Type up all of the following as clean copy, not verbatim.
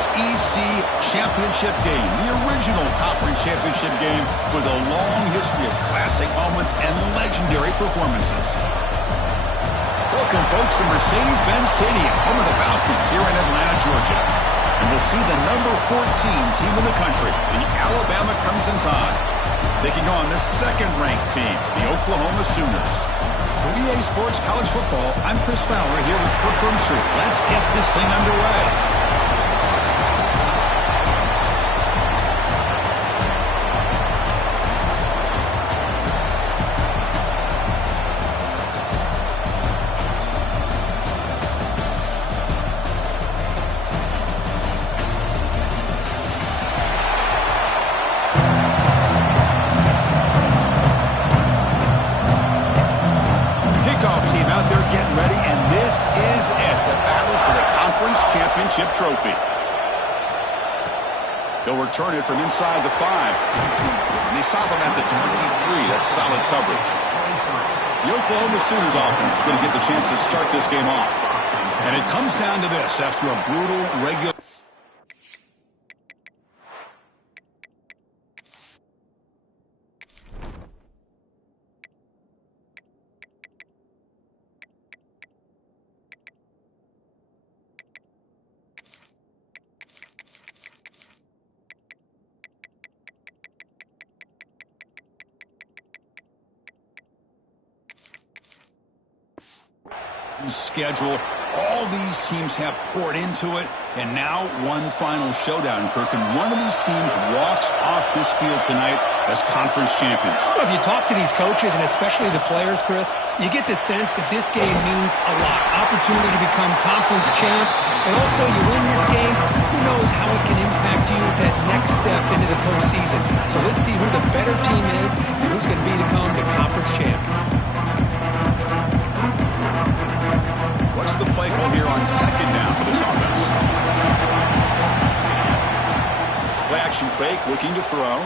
SEC championship game, the original conference championship game with a long history of classic moments and legendary performances. Welcome, folks, to Mercedes-Benz Stadium, home of the Falcons here in Atlanta, Georgia. And we'll see the number 14 team in the country, the Alabama Crimson Tide, taking on the second-ranked team, the Oklahoma Sooners. For EA Sports College Football, I'm Chris Fowler here with Kirk Herbstreit. Let's get this thing underway. Trophy. They'll return it from inside the 5. And they stop him at the 23. That's solid coverage. The Oklahoma Sooners offense is going to get the chance to start this game off. And it comes down to this after a brutal regular... schedule. All these teams have poured into it, and now one final showdown, Kirk, and one of these teams walks off this field tonight as conference champions. Well, if you talk to these coaches, and especially the players, Chris, you get the sense that this game means a lot. Opportunity to become conference champs, and also you win this game, who knows how it can impact you that next step into the postseason. So let's see who the better team is and who's going to become the conference champ. What's the play call here on second down for this offense? Play action fake, looking to throw.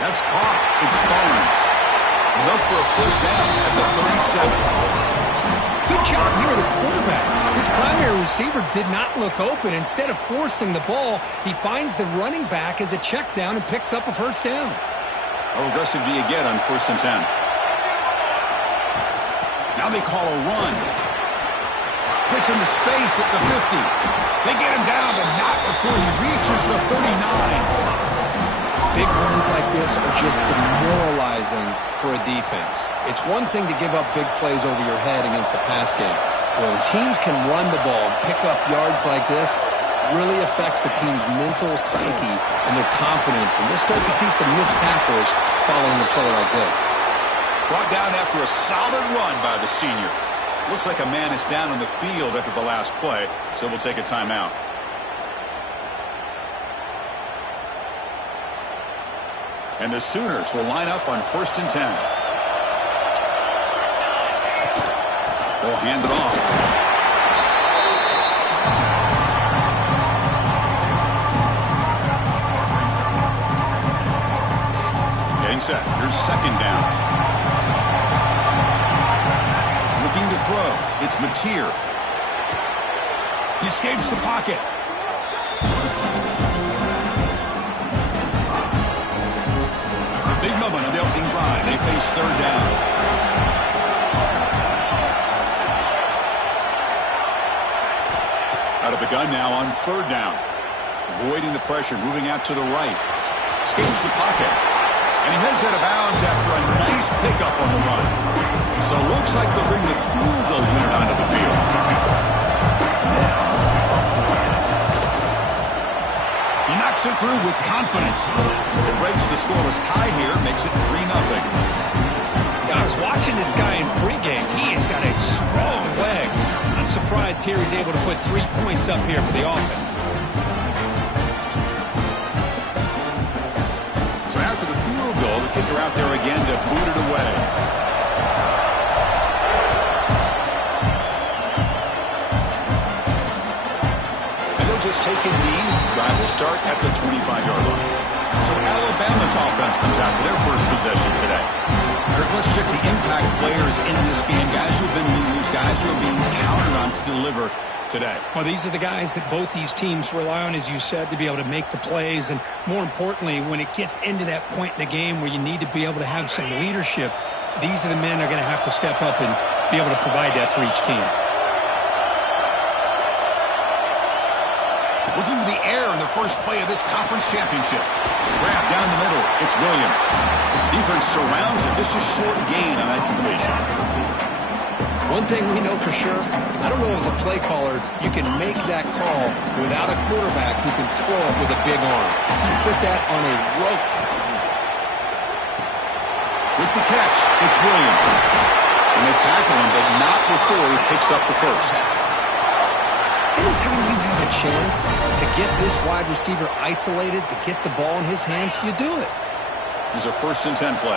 That's caught. It's Barnes. Look for a first down at the 37. Good job here, the quarterback. His primary receiver did not look open. Instead of forcing the ball, he finds the running back as a check down and picks up a first down. How aggressive do you get on 1st and 10? Now they call a run. Gets into space at the 50. They get him down, but not before he reaches the 39. Big runs like this are just demoralizing for a defense. It's one thing to give up big plays over your head against the pass game. When teams can run the ball and pick up yards like this, it really affects the team's mental psyche and their confidence. And you'll start to see some missed tackles following a play like this. Brought down after a solid run by the senior. Looks like a man is down on the field after the last play, so we'll take a timeout. And the Sooners will line up on 1st and 10. They'll hand it off. Getting set. Here's second down. Looking to throw. It's Mateer. He escapes the pocket. Big moment of the opening drive. They face third down. Out of the gun now on third down. Avoiding the pressure, moving out to the right. Escapes the pocket. And he heads out of bounds after a nice pickup on the run. So it looks like they'll bring the field goal unit onto the field. He knocks it through with confidence. It breaks the scoreless tie here, makes it 3-0. Yeah, I was watching this guy in pregame. He has got a strong leg. I'm surprised here he's able to put 3 points up here for the offense. So after the field goal, the kicker out there again to boot it away. Just take a knee. Drive will start at the 25-yard line. So Alabama's offense comes out for their first possession today. Kirk, let's check the impact players in this game. Guys who have been leaders, guys who are being counted on to deliver. today. Well, these are the guys that both these teams rely on, as you said, to be able to make the plays. And more importantly, when it gets into that point in the game where you need to be able to have some leadership, these are the men that are going to have to step up and be able to provide that for each team. Looking to the air in the first play of this conference championship. Grab down the middle. It's Williams. Defense surrounds him. Just a short gain on that completion. One thing we know for sure, I don't know as a play caller, you can make that call without a quarterback who can throw it with a big arm. You put that on a rope. With the catch, it's Williams. And they tackle him, but not before he picks up the first. Anytime you have a chance to get this wide receiver isolated, to get the ball in his hands, you do it. Here's a 1st and 10 play.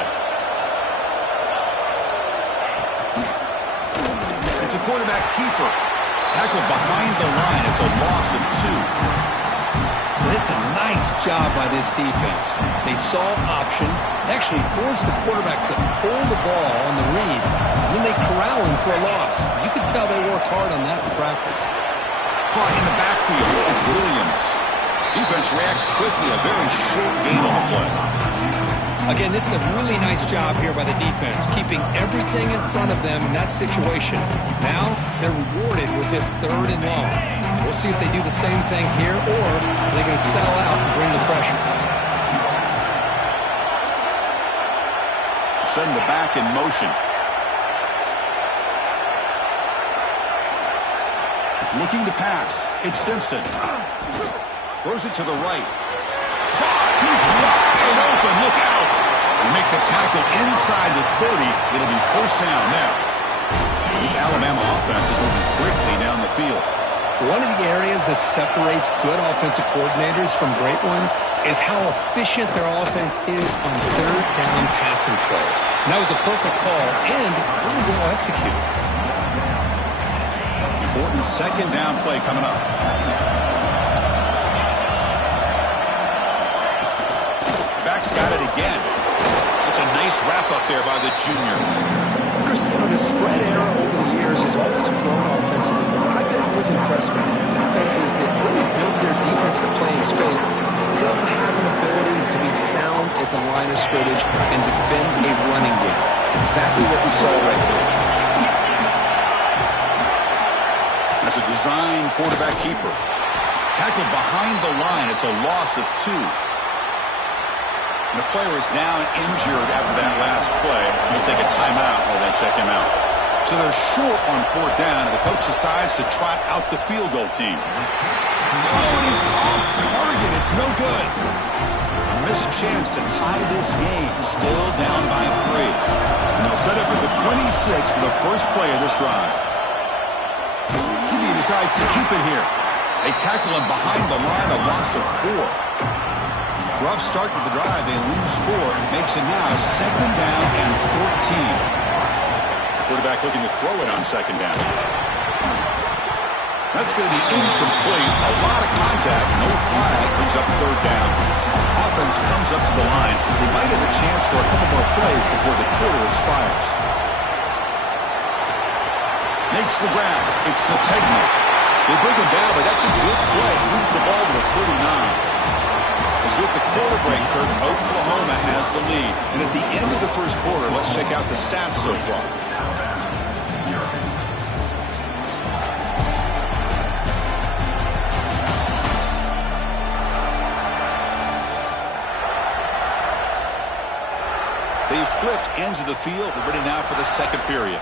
It's a quarterback keeper. Tackled behind the line. It's a loss of 2. It's a nice job by this defense. They saw option, actually forced the quarterback to pull the ball on the read, and then they corral him for a loss. You could tell they worked hard on that in practice. Caught in the backfield. It's Williams. Defense reacts quickly. A very short gain on the play. Again, this is a really nice job here by the defense, keeping everything in front of them in that situation. Now they're rewarded with this 3rd and long. We'll see if they do the same thing here, or they're going to settle out and bring the pressure. Send the back in motion. Looking to pass. It's Simpson. Throws it to the right. He's wide open. Look out. They make the tackle inside the 30. It'll be 1st down there. This Alabama offense is moving quickly down the field. One of the areas that separates good offensive coordinators from great ones is how efficient their offense is on 3rd down passing plays. And that was a perfect call and really well executed. Important 2nd down play coming up. Back's got it again. It's a nice wrap-up there by the junior. Chris, the spread era over the years has always grown offensively. I've been always impressed with defenses that really build their defense to play in space, still have an ability to be sound at the line of scrimmage and defend a running game. It's exactly what we saw right there. That's a design quarterback keeper. Tackled behind the line. It's a loss of 2. And the player is down injured after that last play. He'll take a timeout while they check him out. So they're short on 4th down, and the coach decides to trot out the field goal team. Oh, and he's off target. It's no good. A missed chance to tie this game. Still down by 3. And they'll set up at the 26 for the first play of this drive. He decides to keep it here. They tackle him behind the line, a loss of 4. Rough start with the drive. They lose 4. It makes it now 2nd down and 14. Quarterback looking to throw it on 2nd down. That's going to be incomplete. A lot of contact. No flag. Brings up 3rd down. Offense comes up to the line. They might have a chance for a couple more plays before the quarter expires. Makes the grab. It's Sategna. They bring him down, but that's a good play. Moves the ball to the 39. As with the quarter break, Kirk, Oklahoma has the lead. And at the end of the first quarter, let's check out the stats so far. They've flipped ends of the field. We're ready now for the 2nd period.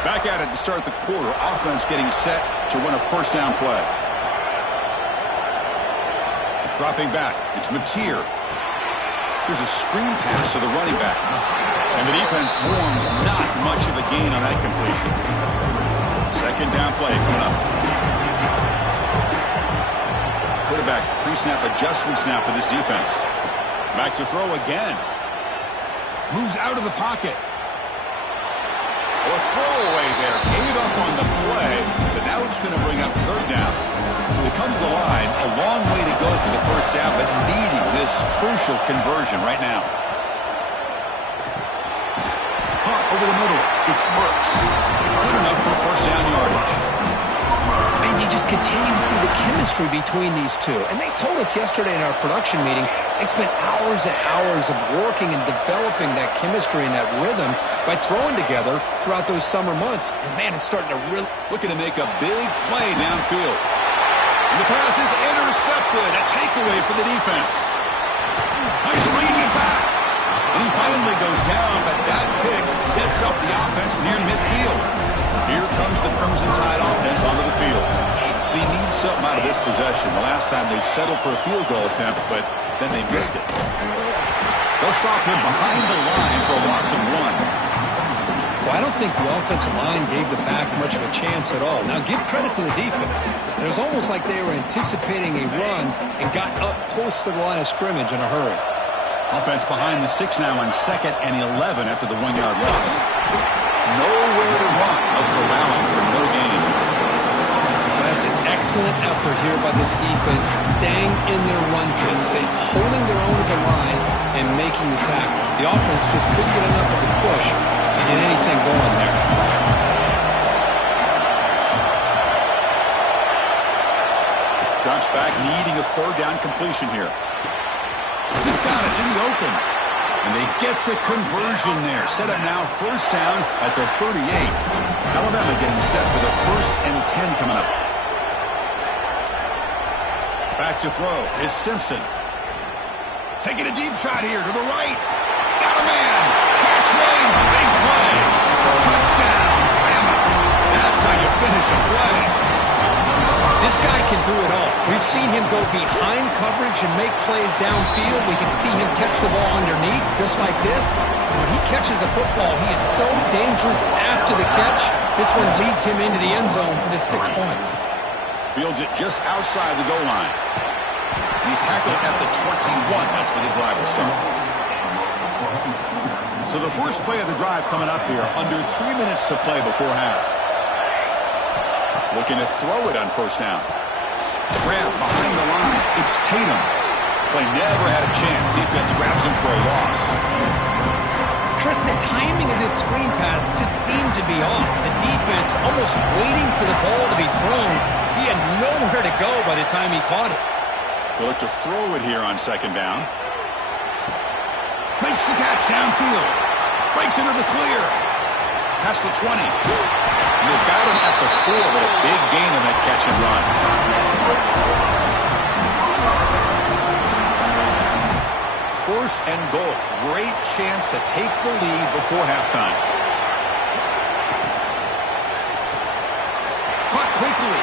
Back at it to start the quarter. Offense getting set to run a 1st down play. Dropping back. It's Mateer. Here's a screen pass to the running back. And the defense swarms. Not much of a gain on that completion. 2nd down play coming up. Quarterback pre-snap adjustments now for this defense. Back to throw again. Moves out of the pocket. A throwaway there. Gave up on the play, but now it's going to bring up 3rd down. They come to the line. A long way to go for the 1st down, but needing this crucial conversion right now. Caught over the middle. It's Burks. Good enough for first down yardage. And you just continue to see the chemistry between these two. And they told us yesterday in our production meeting, they spent hours and hours of working and developing that chemistry and that rhythm by throwing together throughout those summer months. And, man, it's starting to really... Looking to make a big play downfield. And the pass is intercepted. A takeaway for the defense. He's bringing it back. And he finally goes down, but that pick sets up the offense near midfield. Here comes the Crimson Tide offense onto the field. They need something out of this possession. The last time they settled for a field goal attempt, but then they missed it. They'll stop him behind the line for a loss of 1. Well, I don't think the offensive line gave the back much of a chance at all. Now, give credit to the defense. It was almost like they were anticipating a run and got up close to the line of scrimmage in a hurry. Offense behind the 6 now on 2nd and 11 after the 1-yard loss. Nowhere to run. No corralling for no gain. That's an excellent effort here by this defense, staying in their run fits, holding their own at the line and making the tackle. The offense just couldn't get enough of a push to get anything going there. Drops back, needing a 3rd down completion here. He's got it in the open. And they get the conversion there. Set up now 1st down at the 38. Alabama getting set with a 1st and 10 coming up. Back to throw. It's Simpson. Taking a deep shot here to the right. Got a man. Catch made. Big play. Touchdown. Bama. That's how you finish a play. This guy can do it all. We've seen him go behind coverage and make plays downfield. We can see him catch the ball underneath, just like this. When he catches a football, he is so dangerous after the catch. This one leads him into the end zone for the 6 points. Fields it just outside the goal line. He's tackled at the 21. That's where the drive will start. So the first play of the drive coming up here, under 3 minutes to play before half. Looking to throw it on 1st down. Grab behind the line. It's Tatum. Play never had a chance. Defense grabs him for a loss. Chris, the timing of this screen pass just seemed to be off. The defense almost waiting for the ball to be thrown. He had nowhere to go by the time he caught it. He'll look to throw it here on 2nd down. Makes the catch downfield. Breaks into the clear. That's the 20. You've got him at the 4, but a big gain on that catch and run. 1st and goal. Great chance to take the lead before halftime. Caught quickly.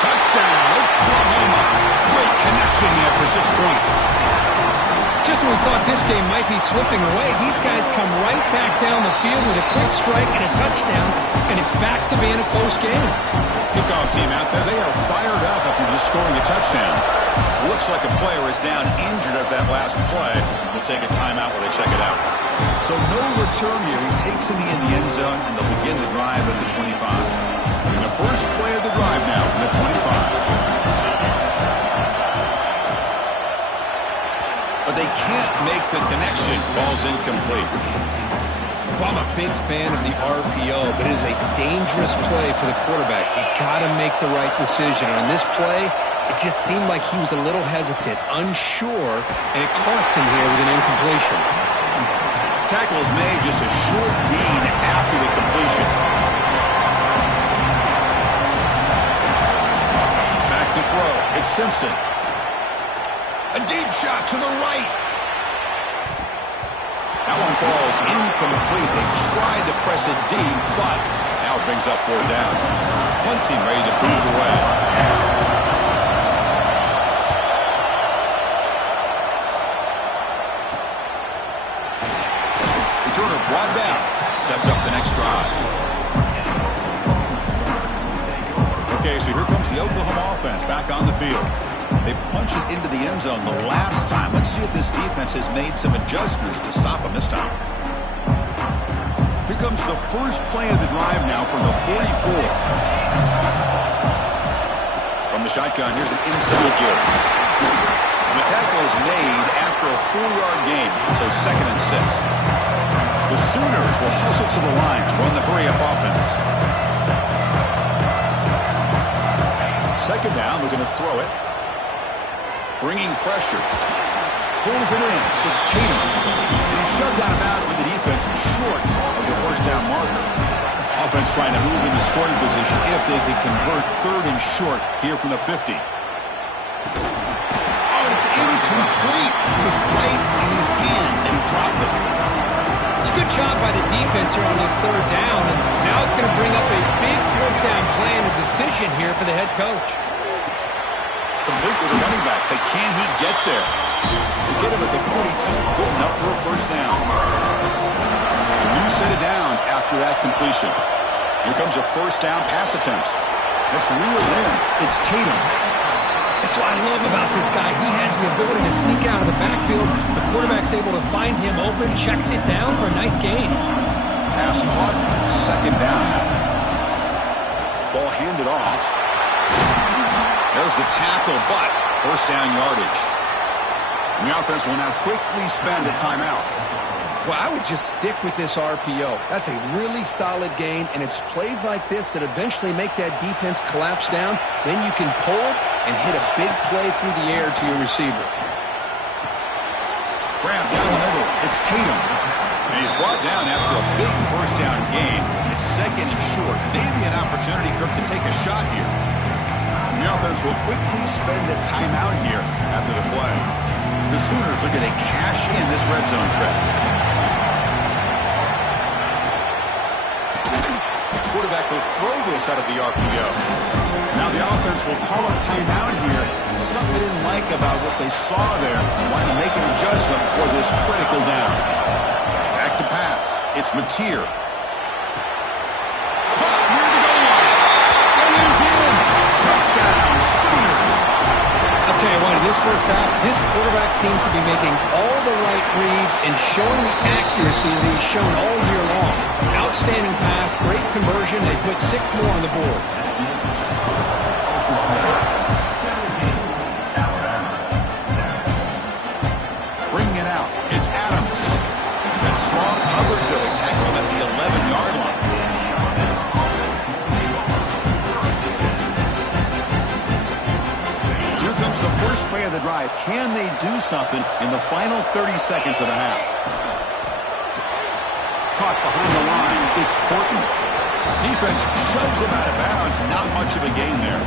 Touchdown, Oklahoma. Great connection there for 6 points. Just when we thought this game might be slipping away, these guys come right back down the field with a quick strike and a touchdown, and it's back to being a close game. Kickoff team out there, they are fired up after just scoring a touchdown. Looks like a player is down injured at that last play. We'll take a timeout while they check it out. So no return here. He takes it in the end zone, and they'll begin the drive at the 25. And the first play of the drive now from the 25. But they can't make the connection. Ball's incomplete. Well, I'm a big fan of the RPO, but it is a dangerous play for the quarterback. You got to make the right decision. And on this play, it just seemed like he was a little hesitant, unsure, and it cost him here with an incompletion. Tackle is made, just a short gain after the completion. Back to throw. It's Simpson. A deep shot to the right. That one falls incomplete. They tried to press it deep, but now it brings up 4th down. Punting ready to boot it away. Returner brought down. Sets up the next drive. Okay, so here comes the Oklahoma offense back on the field. They punch it into the end zone the last time. Let's see if this defense has made some adjustments to stop them this time. Here comes the first play of the drive now from the 44. From the shotgun, here's an inside give. The tackle is made after a 4-yard gain, so 2nd and 6. The Sooners will hustle to the line to run the hurry-up offense. Second down, we're going to throw it. Bringing pressure. Pulls it in. It's Tatum. And he's shoved out of bounds by the defense short of the first down marker. Offense trying to move into scoring position if they can convert third and short here from the 50. Oh, it's incomplete. It was right in his hands, and he dropped it. It's a good job by the defense here on this third down, and now it's going to bring up a big fourth down play and a decision here for the head coach. Complete with the running back, but can he get there? They get him at the 42, good enough for a first down. A new set of downs after that completion. Here comes a first down pass attempt. That's reeled in. It's Tatum. That's what I love about this guy. He has the ability to sneak out of the backfield. The quarterback's able to find him open, checks it down for a nice gain. Pass caught, second down. Ball handed off. There's the tackle, but first down yardage. And the offense will now quickly spend a timeout. Well, I would just stick with this RPO. That's a really solid gain, and it's plays like this that eventually make that defense collapse down. Then you can pull and hit a big play through the air to your receiver. Grab down the middle. It's Tatum. And he's brought down after a big first down gain. It's second and short. Maybe an opportunity, Kirk, to take a shot here. The offense will quickly spend a timeout here after the play. The Sooners are going to cash in this red zone trip. Quarterback will throw this out of the RPO. Now the offense will call a timeout here. Something they didn't like about what they saw there. Want to make an adjustment for this critical down. Back to pass. It's Mateer. Caught near the goal line. And he's in. Touchdown, Sooners. I'll tell you what, in this first half, this quarterback seems to be making all the right reads and showing the accuracy that he's shown all year long. Outstanding pass, great conversion. They put 6 more on the board. Bringing it out. It's Adams. That strong coverage, though, will tackle him at the 11-yard line. Here comes the first play of the drive. Can they do something in the final 30 seconds of the half? Caught behind the line. It's Portland. Defense shoves him out of bounds. Not much of a gain there.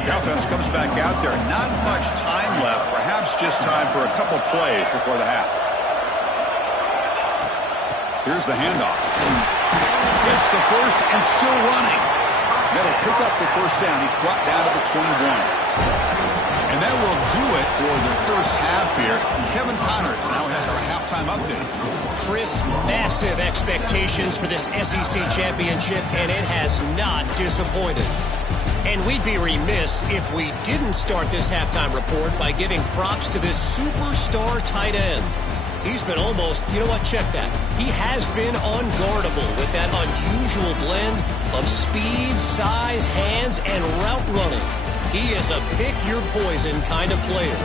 The offense comes back out there. Not much time left. Perhaps just time for a couple plays before the half. Here's the handoff. It's the first and still running. That'll pick up the first down. He's brought down to the 21. And that will do it for the first half here. Kevin Connors now has our halftime update. Chris, massive expectations for this SEC championship, and it has not disappointed. And we'd be remiss if we didn't start this halftime report by giving props to this superstar tight end. He's been almost, you know what, check that. He has been unguardable with that unusual blend of speed, size, hands, and route running. He is a pick-your-poison kind of player.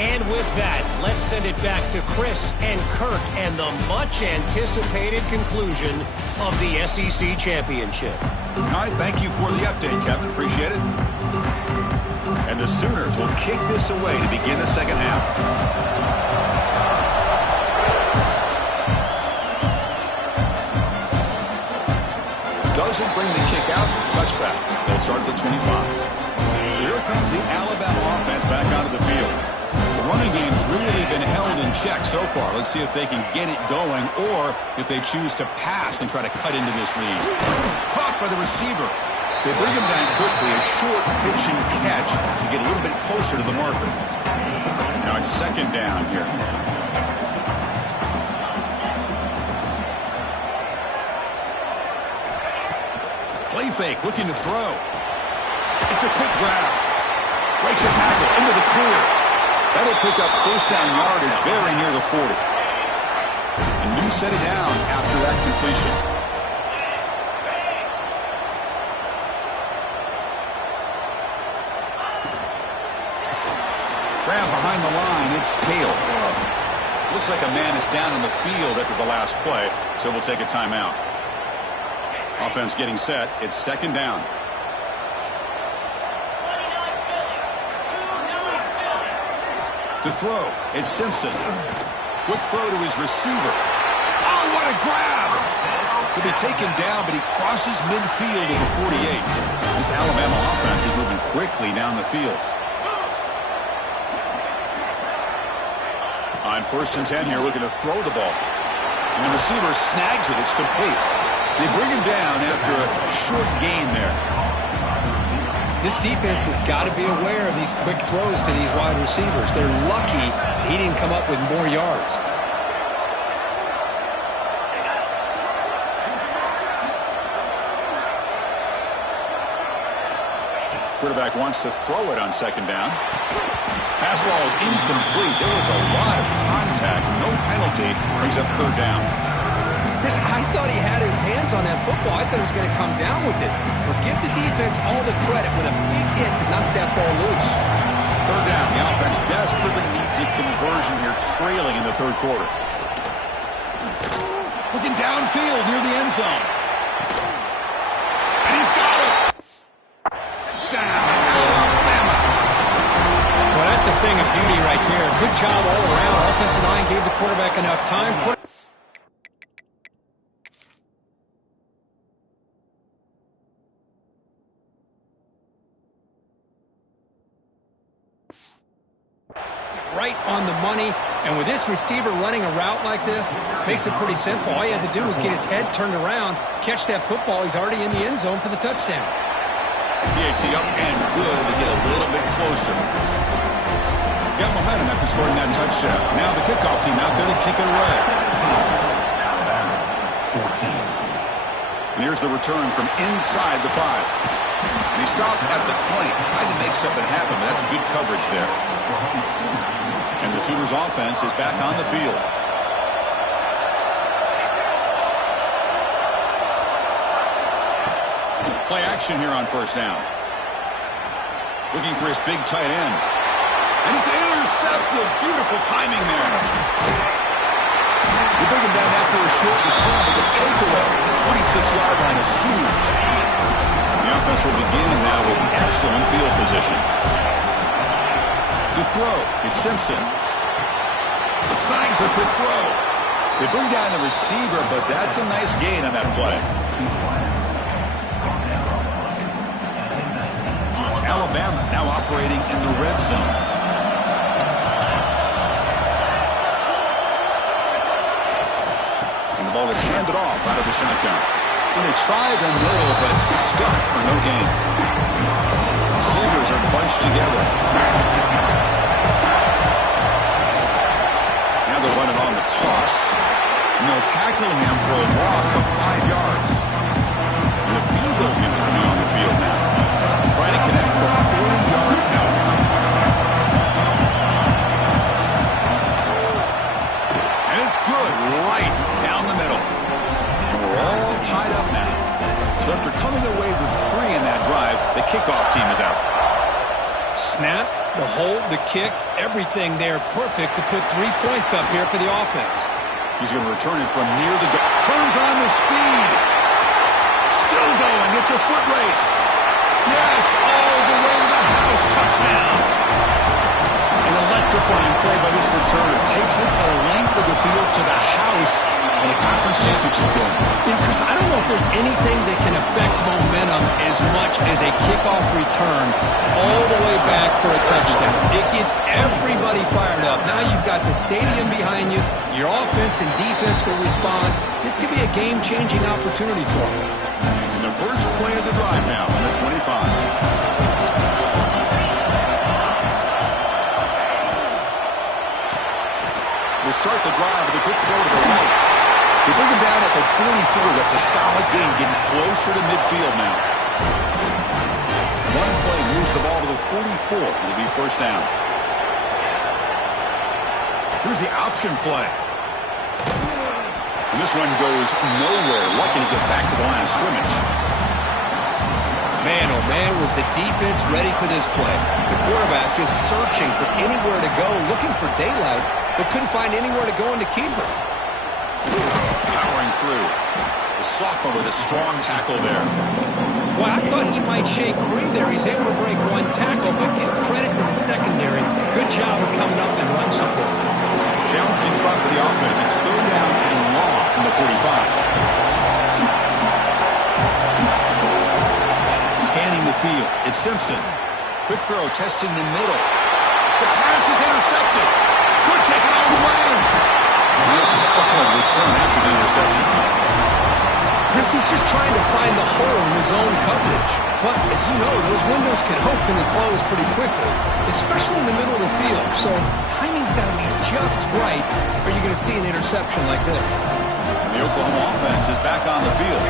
And with that, let's send it back to Chris and Kirk and the much-anticipated conclusion of the SEC championship. All right, thank you for the update, Kevin. Appreciate it. And the Sooners will kick this away to begin the second half. Doesn't bring the kick out. Touchback. They'll start at the 25. Here comes the Alabama offense back onto the field. The running game's really been held in check so far. Let's see if they can get it going or if they choose to pass and try to cut into this lead. Caught by the receiver. They bring him down quickly. A short pitch and catch to get a little bit closer to the marker. Now it's second down here. Play fake, looking to throw. It's a quick grab. Breaks his tackle into the clear. That'll pick up first down yardage very near the 40. A new set of downs after that completion. Grab behind the line. It's Hale. Looks like a man is down in the field after the last play, so we'll take a timeout. Offense getting set. It's second down. To throw, it's Simpson. Quick throw to his receiver. Oh, what a grab! To be taken down, but he crosses midfield to the 48. This Alabama offense is moving quickly down the field. On 1st and 10 here, looking to throw the ball. And the receiver snags it. It's complete. They bring him down after a short gain there. This defense has got to be aware of these quick throws to these wide receivers. They're lucky he didn't come up with more yards. Quarterback wants to throw it on second down. Pass ball is incomplete. There was a lot of contact. No penalty. Brings up third down. Chris, I thought he had his hands on that football. I thought he was going to come down with it. But give the defense all the credit with a big hit to knock that ball loose. Third down. The offense desperately needs a conversion here, trailing in the third quarter. Looking downfield near the end zone. And he's got it. Touchdown, Alabama. Well, that's a thing of beauty right there. Good job all around. Offensive line gave the quarterback enough time. Right on the money, and with this receiver running a route like this, makes it pretty simple. All you had to do was get his head turned around, catch that football. He's already in the end zone for the touchdown. PAT up and good to get a little bit closer. Got momentum after scoring that touchdown. Now the kickoff team out there to kick it away. And here's the return from inside the 5. And he stopped at the 20, trying to make something happen, but that's good coverage there. And the Sooners offense is back on the field. Play action here on first down. Looking for his big tight end. And it's intercepted. Beautiful timing there. They bring him down after a short return, but the takeaway at the 26-yard line is huge. The offense will begin now with excellent field position. To throw, it's Simpson. Snags a quick throw. They bring down the receiver, but that's a nice gain on that play. Alabama now operating in the red zone. And the ball is handed off out of the shotgun. And they try the middle, but stuck for no gain. Receivers are bunched together. Now they're running on the toss. And they'll tackle him for a loss of 5 yards. And the field goal unit coming on the field now. Trying to connect from 40 yards out. And it's good. Right down the middle. And we're all tied up now. So after coming away with 3 in that drive, the kickoff team is out. Snap, the hold, the kick, everything there perfect to put 3 points up here for the offense. He's going to return it from near the goal. Turns on the speed. Still going. It's a foot race. Yes, all the way to the house. Touchdown. An electrifying play by this returner. Takes it the length of the field to the house in a conference championship game. You know, Chris, I don't know if there's anything that can affect momentum as much as a kickoff return all the way back for a touchdown. It gets everybody fired up. Now you've got the stadium behind you. Your offense and defense will respond. This could be a game-changing opportunity for them. And the first play of the drive now on the 25. We'll start the drive with a quick throw to the right. They bring him down at the 44. That's a solid gain, getting closer to midfield now. One play moves the ball to the 44. It'll be first down. Here's the option play. And this one goes nowhere. Lucky to get back to the line of scrimmage. Man, oh man, was the defense ready for this play. The quarterback just searching for anywhere to go, looking for daylight, but couldn't find anywhere to go in the keeper. Powering through. The sophomore with a strong tackle there. Well, I thought he might shake free there. He's able to break one tackle, but give credit to the secondary. Good job of coming up and run support. Challenging spot for the offense. It's third down and long from the 45. Scanning the field. It's Simpson. Quick throw, testing the middle. The pass is intercepted. Could take it all the way. That's a solid return after the interception. Chris, he's just trying to find the hole in his own coverage. But, as you know, those windows can open and close pretty quickly, especially in the middle of the field. So, timing's got to be just right, or you're going to see an interception like this. And the Oklahoma offense is back on the field.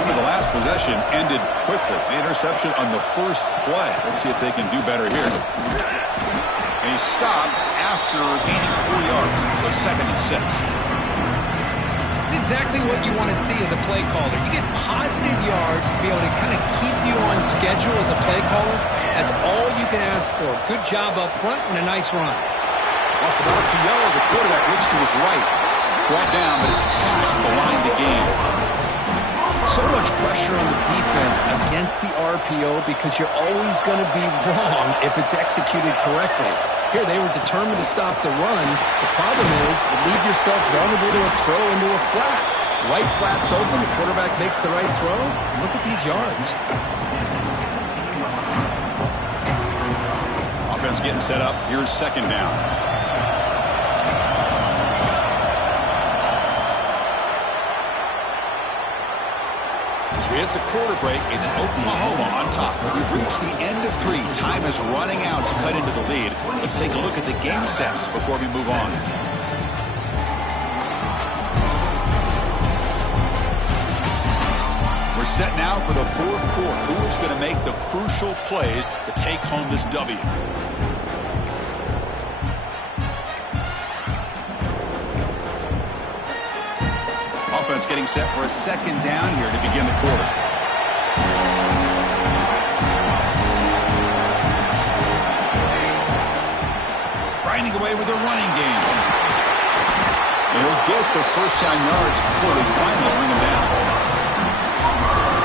Remember, the last possession ended quickly. The interception on the first play. Let's see if they can do better here. And he stopped after gaining 4 yards. So 2nd and 6. It's exactly what you want to see as a play caller. You get positive yards to be able to kind of keep you on schedule as a play caller. That's all you can ask for. Good job up front and a nice run. Off the mark to yellow, the quarterback looks to his right. Brought down, but it's past the line to gain. So much pressure on the defense against the RPO because you're always going to be wrong if it's executed correctly. Here, they were determined to stop the run. The problem is you leave yourself vulnerable to a throw into a flat. Right flat's open. The quarterback makes the right throw. And look at these yards. Offense getting set up. Here's 2nd down. As we hit the quarter break, it's Oklahoma on top. We've reached the end of 3. Time is running out to cut into the lead. Let's take a look at the game sets before we move on. We're set now for the 4th quarter. Who is going to make the crucial plays to take home this W? Offense getting set for a 2nd down here to begin the quarter. Grinding away with a running game. He'll get the first down yards before they finally bring him down.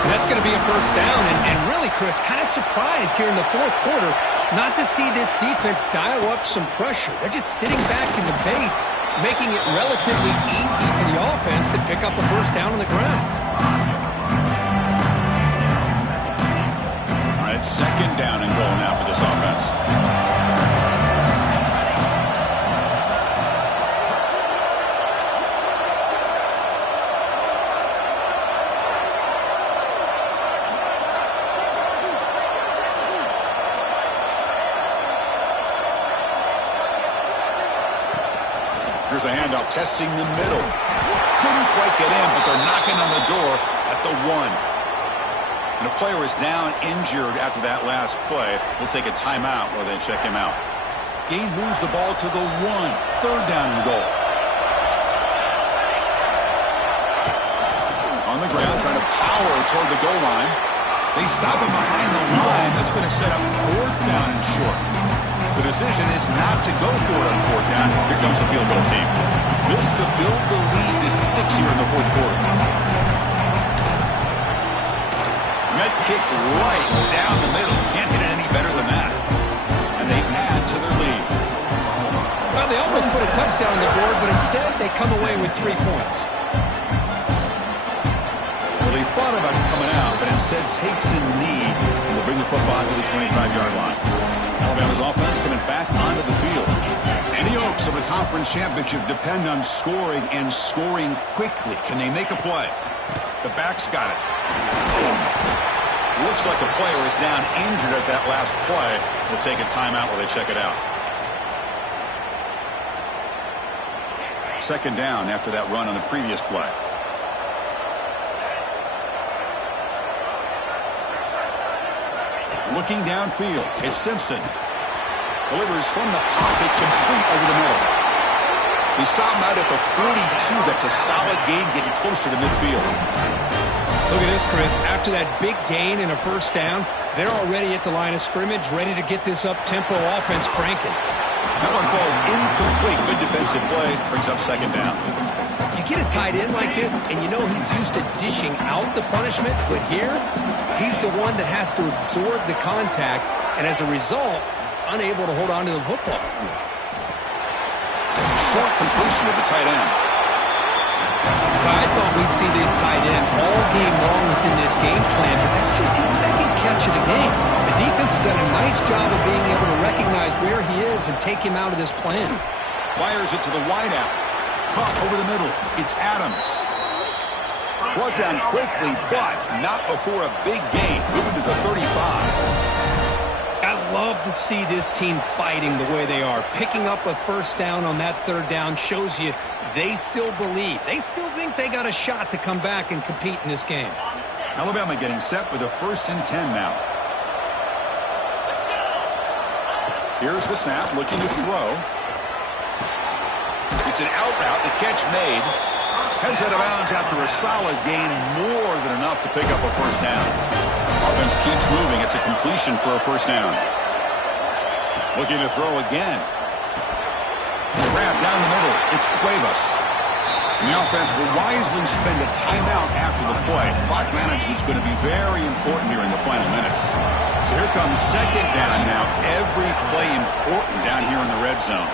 And that's going to be a first down. And really, Chris, kind of surprised here in the 4th quarter not to see this defense dial up some pressure. They're just sitting back in the base, making it relatively easy for the offense to pick up a first down on the ground. All right, 2nd down and goal now for this offense. Here's a handoff, testing the middle. Couldn't quite get in, but they're knocking on the door at the 1. And a player is down injured after that last play. We'll take a timeout while they check him out. Gain moves the ball to the 1. 3rd down and goal. On the ground, trying to power toward the goal line. They stop him behind the line. That's going to set up 4th down and short. The decision is not to go for it on 4th down. Here comes the field goal team. This to build the lead to 6 here in the 4th quarter. Net kick right down the middle. Can't hit it any better than that. And they add to their lead. Well, they almost put a touchdown on the board, but instead they come away with 3 points. Well, he thought about coming out, but instead takes a knee and will bring the football to the 25-yard line. Alabama's offense coming back onto the field. Any hopes of a conference championship depend on scoring and scoring quickly. Can they make a play? The back's got it. Looks like a player is down injured at that last play. We'll take a timeout while they check it out. 2nd down after that run on the previous play. Looking downfield, it's Simpson. Delivers from the pocket, complete over the middle. He stopped out at the 42. That's a solid gain, getting closer to midfield. Look at this, Chris. After that big gain and a first down, they're already at the line of scrimmage, ready to get this up-tempo offense cranking. That one falls incomplete. Good defensive play. Brings up second down. You get a tight end like this, and you know he's used to dishing out the punishment, but here, he's the one that has to absorb the contact, and as a result, he's unable to hold on to the football. Short completion of the tight end. I thought we'd see this tight end all game long within this game plan, but that's just his second catch of the game. The defense has done a nice job of being able to recognize where he is and take him out of this plan. Fires it to the wideout. Caught over the middle. It's Adams. Brought down quickly, but not before a big gain. Moving to the 35. I love to see this team fighting the way they are. Picking up a first down on that third down shows you they still believe. They still think they got a shot to come back and compete in this game. Alabama getting set with a 1st and 10 now. Here's the snap, looking to throw. It's an out route, the catch made. Heads out of bounds after a solid gain, more than enough to pick up a first down. Offense keeps moving. It's a completion for a first down. Looking to throw again. Grab down the middle. It's Cuevas. And the offense will wisely spend a timeout after the play. Clock management is going to be very important here in the final minutes. So here comes second down now. Every play important down here in the red zone.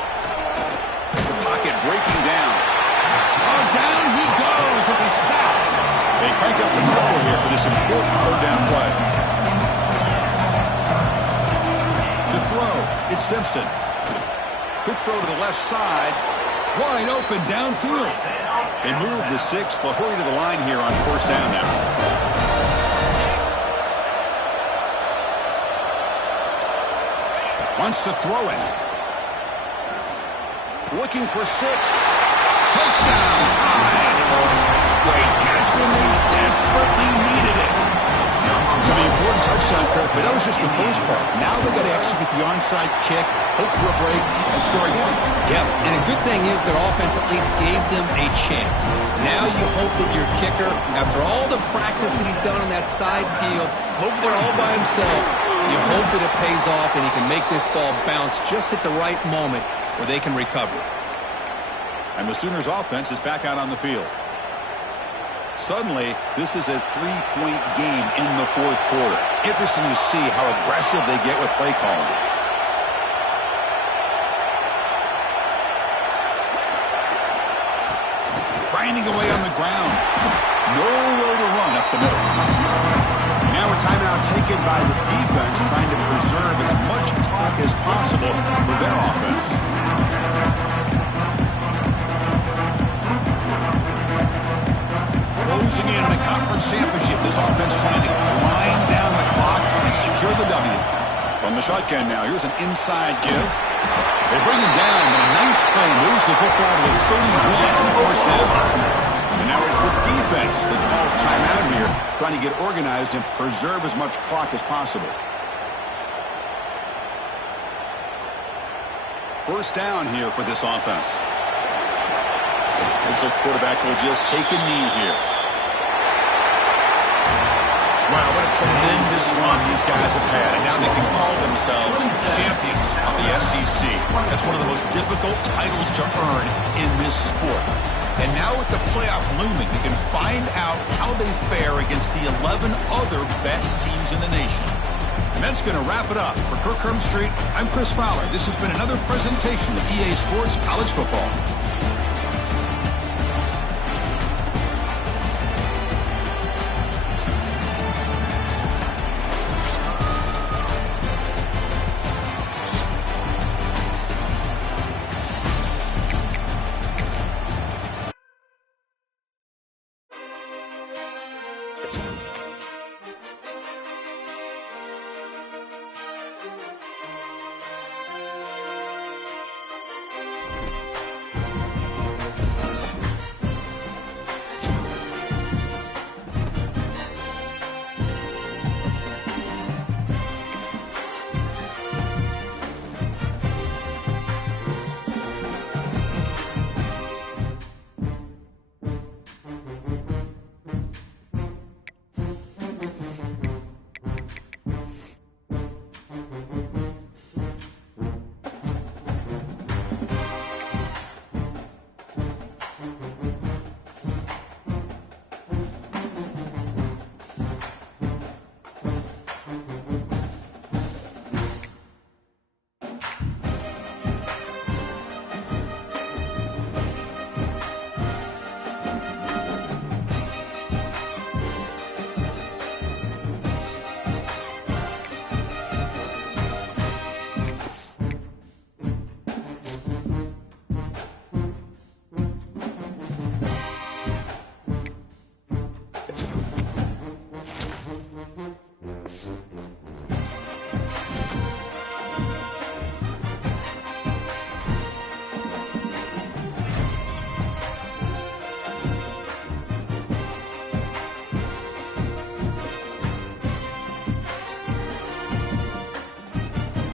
The pocket breaking down. Oh, down he goes. It's a sack. They crank up the tempo here for this important third down play. To throw, it's Simpson. Quick throw to the left side. Wide open downfield. They move the 6th. They'll hurry to the line here on first down now. Wants to throw it. Looking for 6. Touchdown, tied. Great catch when they desperately needed it. So the important touchdown, Kirk, but that was just the first part. Now they've got to execute the onside kick, hope for a break, and score again. Yeah, and a good thing is their offense at least gave them a chance. Now you hope that your kicker, after all the practice that he's done on that side field, hope they're all by himself. You hope that it pays off and he can make this ball bounce just at the right moment where they can recover. And the Sooners offense is back out on the field. Suddenly, this is a 3-point game in the 4th quarter. Interesting to see how aggressive they get with play calling. Grinding away on the ground. Nowhere to run up the middle. Now a timeout taken by the defense, trying to preserve as much clock as possible for their offense. Closing in on a conference championship, this offense trying to grind down the clock and secure the W. From the shotgun now, here's an inside give. They bring him down, but a nice play moves the football to the 31 on the first down. And now it's the defense that calls timeout here, trying to get organized and preserve as much clock as possible. First down here for this offense. Looks like the quarterback will just take a knee here. Wow, what a tremendous run these guys have had, and now they can call themselves champions of the SEC. That's one of the most difficult titles to earn in this sport. And now with the playoff looming, we can find out how they fare against the 11 other best teams in the nation. And that's going to wrap it up. For Kirk Street, I'm Chris Fowler. This has been another presentation of EA Sports College Football.